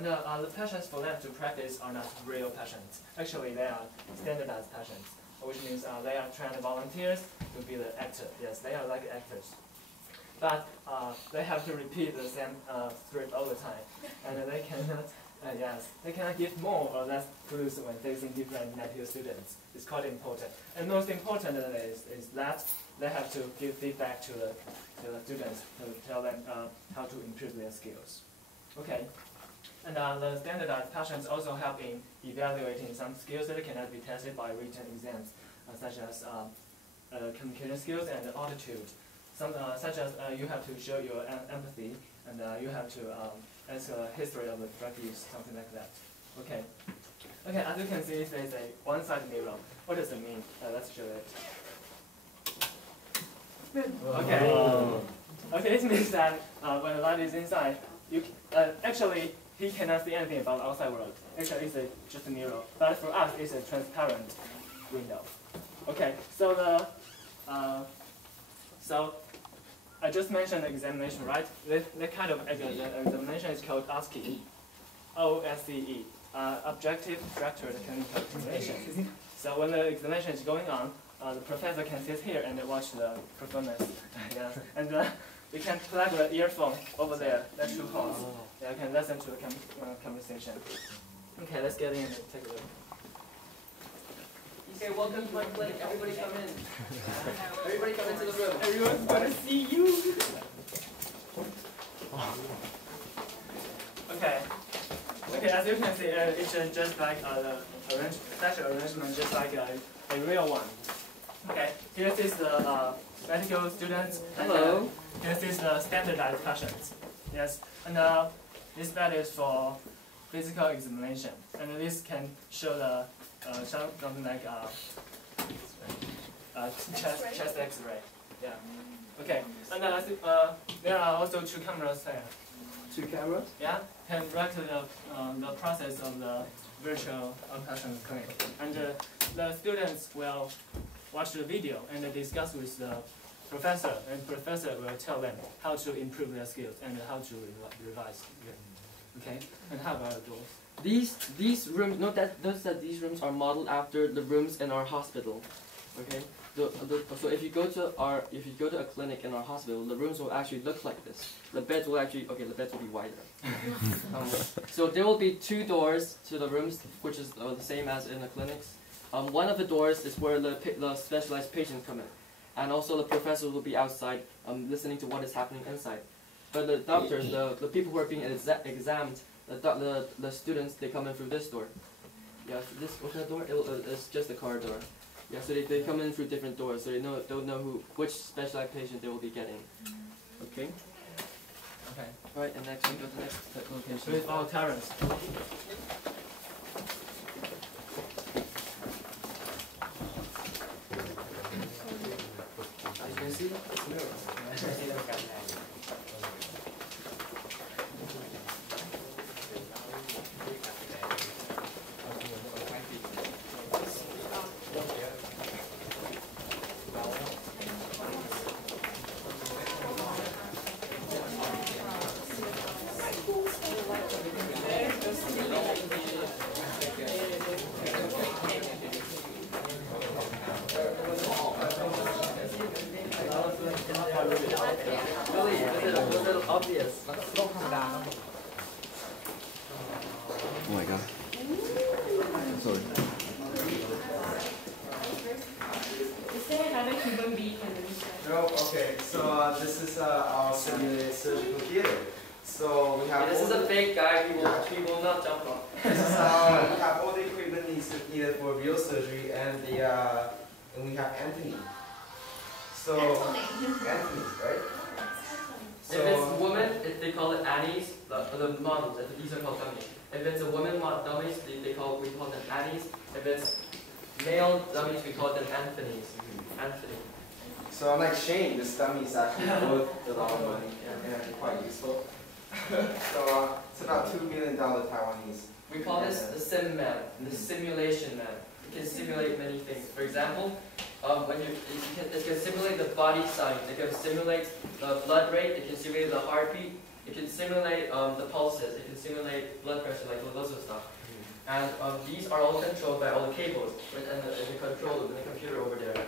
And the patients for them to practice are not real patients. Actually, they are standardized patients, which means they are trained volunteers to be the actor. Yes, they are like actors. But they have to repeat the same script all the time, and they cannot. They cannot give more or less clues when facing different native students. It's quite important. And most important is that they have to give feedback to the students to tell them how to improve their skills. Okay. And the standardized patients also help in evaluating some skills that cannot be tested by written exams, such as communication skills and attitude. Such as you have to show your empathy, and you have to answer a history of the drug use, something like that. Okay. Okay, as you can see, there's a one-sided mirror. What does it mean? Let's show it. Okay. Okay, it means that when the light is inside, actually he cannot see anything about the outside world. Actually, it's just a mirror. But for us, it's a transparent window. Okay, so so I just mentioned the examination, right? That kind of examination is called OSCE. OSCE, Objective Structured Clinical Examination. So when the examination is going on, the professor can sit here and watch the performance. Yes. And we can plug the earphone over there. That's two holes. Yeah, I can listen to the conversation. Okay, let's get in and take a look. Okay, welcome to my clinic. Everybody come in. Everybody come into the room. Everyone's gonna see you. Okay. Okay, as you can see, it's just like the special arrangement, just like a real one. Okay, here is the medical students. Hello. And here is the standardized patients. Yes, and this bed is for physical examination, and this can show the something like chest X-ray. Yeah. Okay, and there are also two cameras there. Two cameras? Yeah, can record the process of the virtual outpatient clinic, and the students will watch the video and discuss with the professor, and professor will tell them how to improve their skills and how to revise. Okay, and how about the doors? These rooms, note that these rooms are modeled after the rooms in our hospital. Okay, so if you go to a clinic in our hospital, the rooms will actually look like this. The beds will the beds will be wider. So there will be two doors to the rooms, which is the same as in the clinics. One of the doors is where the specialized patients come in, and also the professor will be outside listening to what is happening inside. But the doctors, the people who are being examined, the students, they come in through this door. Yeah, so what's that door? It's just a corridor. Yeah, so they come in through different doors, so they'll know which specialized patient they will be getting. Okay. Okay. All right, and next we go to the next location. So we follow Terrence. As you can see, it's mirrors. Obvious. Oh my god. Sorry. Is there another human being in the room? No, okay. So this is our simulated surgical theater. So we have. This is a fake guy. He will not jump on. This is we have all the equipment needed for real surgery, and we have Anthony. So Anthony, right? If it's women, they call it Annies. The models, these are called dummies. If it's a woman dummies, we call them Annies. If it's male dummies, we call them Anthonys. Anthony. So unlike Shane, this dummy is actually worth a lot of money and quite useful. So it's about $2 million Taiwanese. We call this the sim man, the simulation man. It can simulate many things. For example, it can simulate the body size. It can simulate the blood rate. It can simulate the heartbeat. It can simulate the pulses. It can simulate blood pressure, like those sort of stuff. And these are all controlled by all the cables and the control of the computer over there.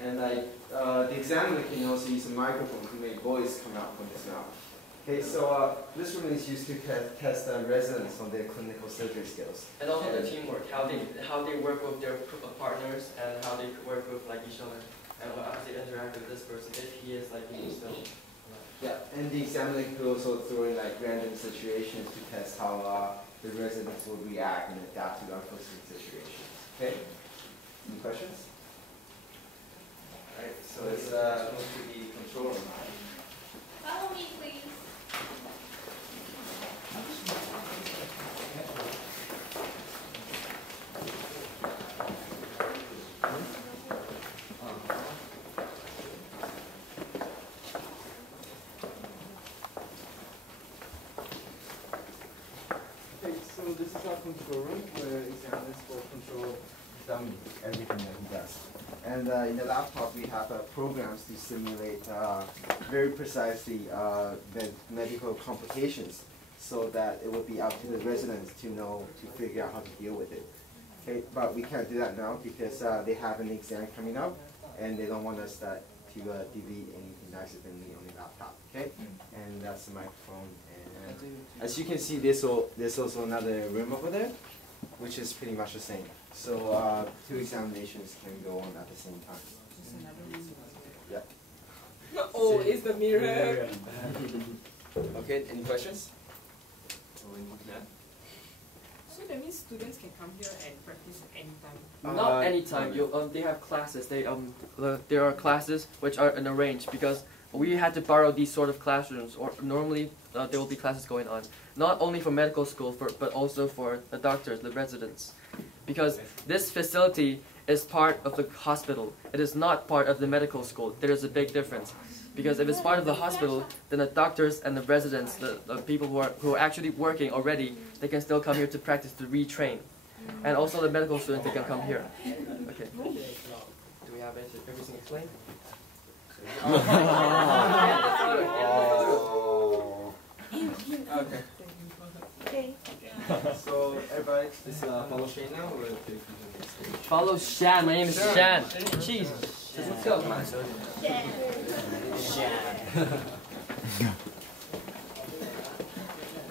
And like the examiner can also use a microphone to make voice come out from his mouth. Okay, so this room is used to test residents on their clinical surgery skills. And also the teamwork, how they work with their partners and how they work with like each other and how they interact with this person if he is like still. Yeah, and the examiner could also throw in like random situations to test how the residents will react and adapt to unforeseen situations. Okay? Any questions? Alright, so it's supposed to be control room. Follow me, please. Okay, so this is our control room where examiners will control dummy, everything that he does. And in the laptop we have programs to simulate very precisely medical complications so that it will be up to the residents to know, to figure out how to deal with it. Okay, but we can't do that now because they have an exam coming up and they don't want us to delete anything accidentally on the laptop. Okay, and that's the microphone. And as you can see, there's also another room over there, which is pretty much the same. So 2 examinations can go on at the same time. Yeah. Oh, it's the mirror. Okay, any questions? So that means students can come here and practice anytime. Not anytime. They have classes. There are classes which are arranged because we had to borrow these sort of classrooms, or normally there will be classes going on, not only for medical school, but also for the doctors, the residents, because this facility is part of the hospital. It is not part of the medical school. There is a big difference, because if it's part of the hospital, then the doctors and the residents, the people who are actually working already, they can still come here to practice, to retrain, and also the medical students, they can come here. Okay. Do we have everything explained? Okay. Okay. So everybody, just follow Shane now, or do you stage? Follow Shan. My name is Shan. Jesus. Let's go. Come on.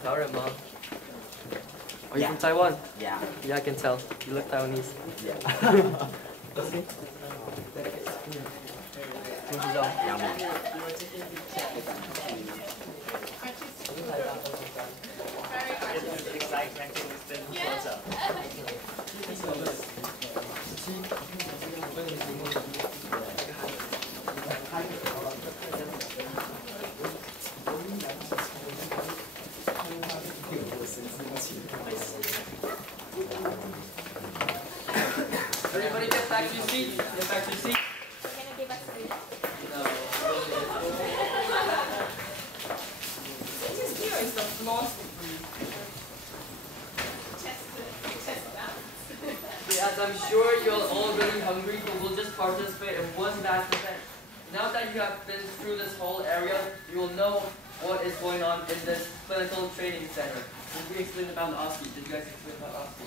Taiwan, Mom. Are you from Taiwan? Yeah. Yeah, I can tell. You look Taiwanese. Yeah. Let's see. Everybody get back to your seats. Get back to your seats. Can you give us this? This here is the floor degree. As I'm sure you're all really hungry, so we'll just participate in one last event. Now that you have been through this whole area, you will know what is going on in this clinical training center. Did we explain about the OSCE? Did you guys explain about OSCE?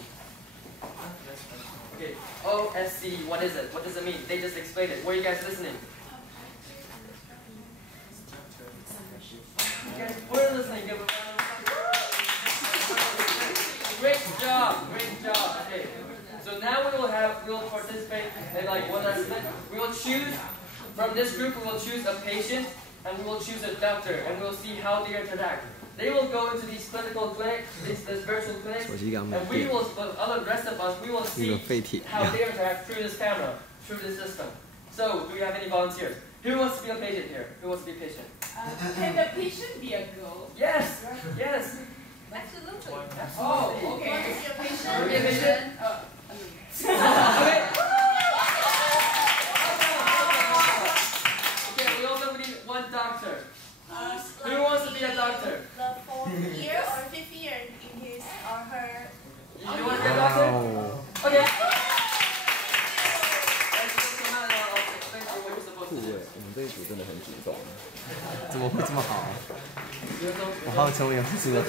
Okay, OSCE, what is it? What does it mean? They just explained it. Were you guys listening? You guys were listening. Give a round of applause. Great job, great job. Okay, so now we will participate in like one last event. We will choose, from this group we will choose a patient and we will choose a doctor and we will see how they interact. They will go into these clinical clinics, this virtual clinics, and we will, the rest of us, we will see how they interact through this camera, through this system. So, do we have any volunteers? Who wants to be a patient here? Who wants to be a patient? Can the patient be a girl? Yes, yes. Absolutely. Oh, okay. What is your patient? Wanna be a patient? Okay, we also need one doctor. Who wants to be a doctor? The 4th year or 5th year in his or her. You want to be a doctor? Okay. Let's just come out and I'll explain to you what you're supposed to do. 这一组真的很主动，怎么会这么好？我号称有这个。